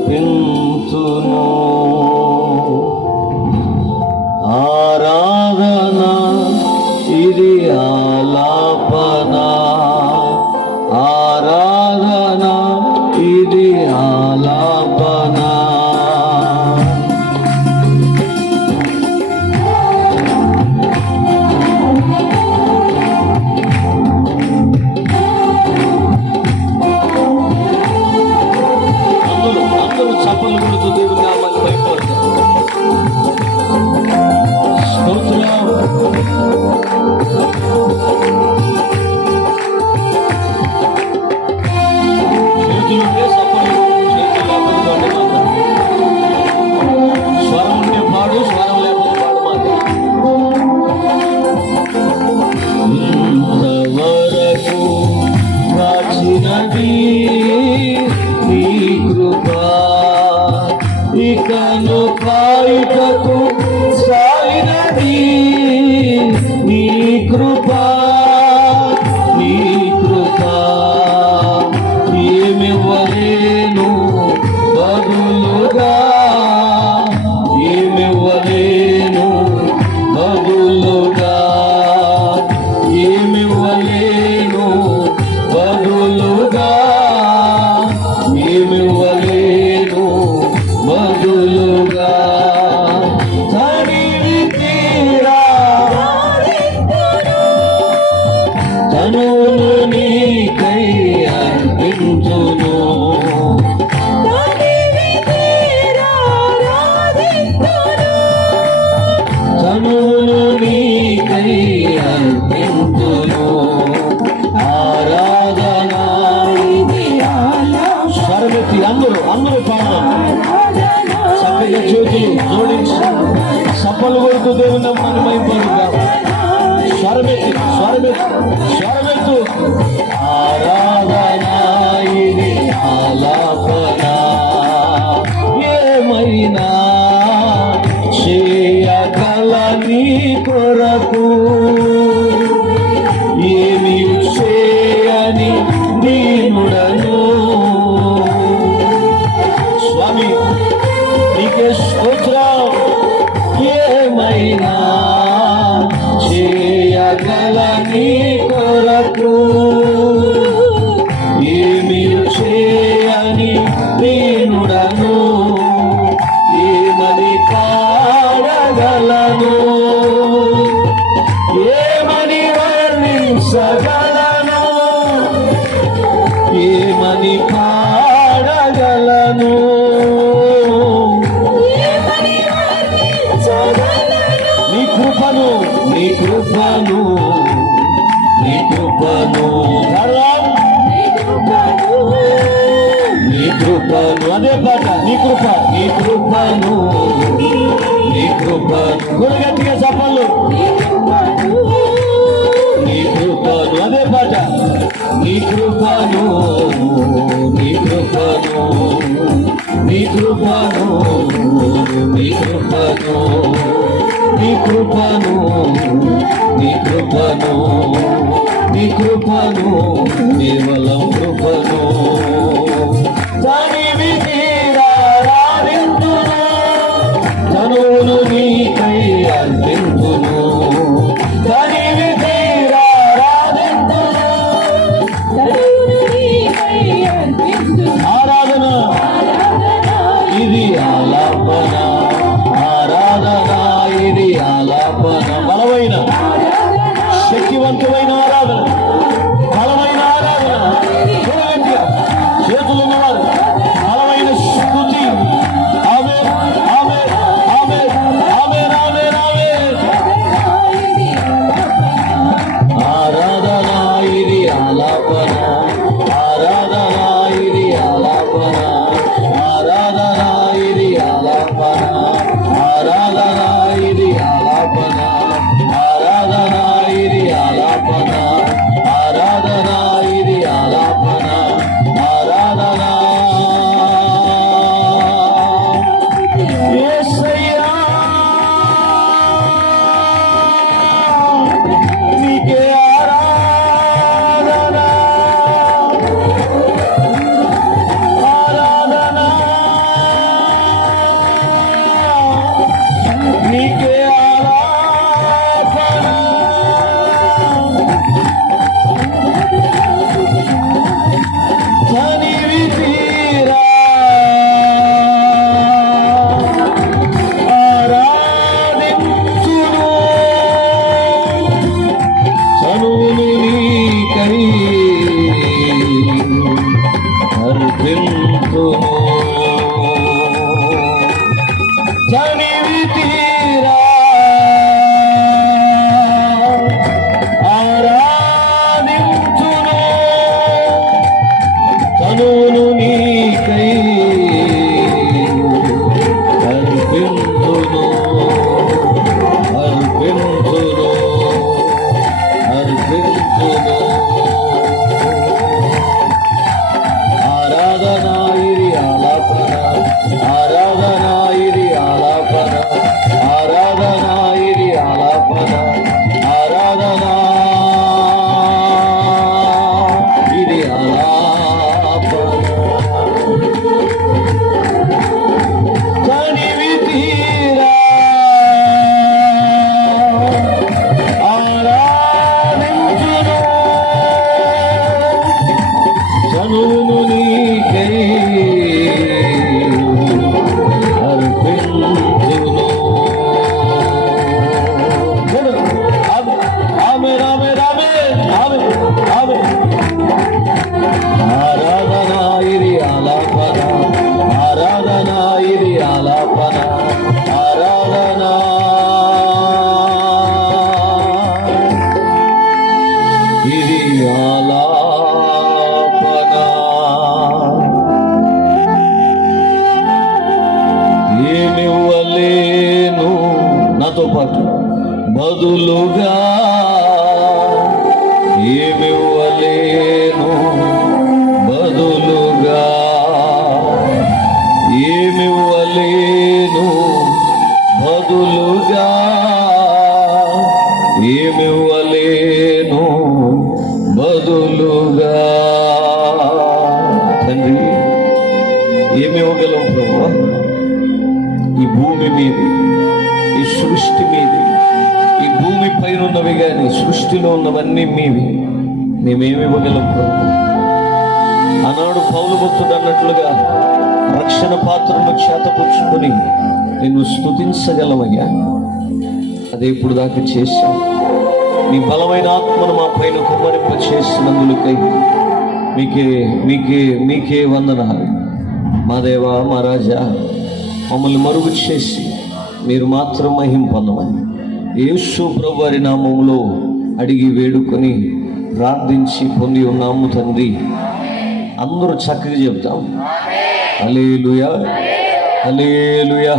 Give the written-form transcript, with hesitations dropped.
అర్పింతును. ఆరాధన ఇది ఆలాపన, ఆరాధన ఇది ఆలాపన. అందరూ చప్పలు కొడుతూ దేవుని నామాన్ని పైపోతారు. స్తోత్రం. చేతులుంటే చప్పలు, చేతులు లేకపోతే మాత్రం. స్వరం ఉంటే పాడు, స్వరం లేకపోతే పాడు మాత్రం. ఇంతవరకు కాచినది నీ కృపా, ఇకను కాయికకు సాగినది నీ కృపా, నీ కృపా. ఏమివ్వలేను బదులుగా, ఏమివ్వలేను బదులుగా, ఏమివ్వలేను బదులుగా, ఏమివ్వలేను బదులుగా. తనివి తీరా తనువు నీకై అర్పించును. తనువు నీకై అర్పించును. ఆరాధన స్వరమెత్తి అందరూ పాడాలి. చక్కగా చేతులు జోడించి సప్పలు కొడుతూ దేవుని నామాన్ని మహిమపరుగా. స్వరమెత్తు. ఆరాధన ఇది ఆలాపన. ఏమైనా చేయగల నీ కొరకు, ఏమి చేయని దీనుడను. స్వామి నీకే స్తోత్రం. ఏమైనా చేయగల నీ కొరకు, ఏమి చేయని దీనుడను. ఏమని పాడగలను, ఏమని వర్ణించగలను, ఏమని పాడగలను. నీ కృపను, నీ కృపను, నీ కృపను, నీ కృపను. అదే పాట. నీ కృప, నీ కృపను, నీ కృపను. గురుగట్టిగా చెప్పలు. నీ కృపను. అదే పాట. నీ కృపను, నీ కృపను, నీ కృపను, నీ కృపను, నీ కృపను, నీ కృపను, నీ కృపను, కేవలం కృపను. తనివి తీరా ఆరాధింతును, తనువును నీకై అర్పింతును. తనివి తీరా ఆరాధింతును, ఆరాధన ఇది ఆలాపన, ఆరాధన ఇది ఆలాపన. బలమైన శక్తివంతమైన ఆరాధన, బలమైన ఆరాధన. చనివి తీరా ఆరాధించును చనువును నీకై అర్పించును చనివి తీరా ఆరాధించును చనువును నీకై అర్పించును అర్పించును అర్పించును ఆరాధనా ఇది ఆలాపన ఆరాధనా ఇది ఆలాపన ఆరాధనా ఇది ఆలాపన ఆరాధనా ఇది ఆలాపన చనివి తీరా ఆరాధించును చనువును నీకై అర్పించును ఆమేన్ ఆమేన్ ఆమేన్ ఆమేన్ ఆమేన్ ఆరాధనా ఇది ఆలాపన ఆరాధనా ఇది ఆలాపన ఆరాధనా ఇది ఆలాపన ఏమివ్వలేను నాతో పాటు బదులుగా ఏమివ్వలేను బదులుగా ఏమివ్వలేను బదులుగా ఏమివ్వలేను బదులుగా తండ్రి ఏమివ్వగలం ప్రభువా ఈ భూమి మీది ఈ సృష్టి మీది ఈ భూమి పైన ఉన్నవి కానీ సృష్టిలో ఉన్నవన్నీ మీవి మేమేమి ఇవ్వగలం ప్రభు ఆనాడు పౌలు భక్తుడు అన్నట్లుగా రక్షణ పాత్రను చేతపుచ్చుకొని నిన్ను స్తుతించగలమయ్యా అదే ఇప్పుడు దాకా చేశాం నీ బలమైన ఆత్మను మా పైన కుమ్మరింప చేసినందులకై మీకే మీకే మీకే వందనాలు మా దేవా మా రాజా మమ్మల్ని మరుగు చేసి మీరు మాత్రం మహిమ పొందమని యేసు ప్రభు వారి నామములో అడిగి వేడుకొని ప్రార్థించి పొంది ఉన్నాము తండ్రి. అందరూ చక్కగా చెప్తాం హల్లెలూయా హల్లెలూయా.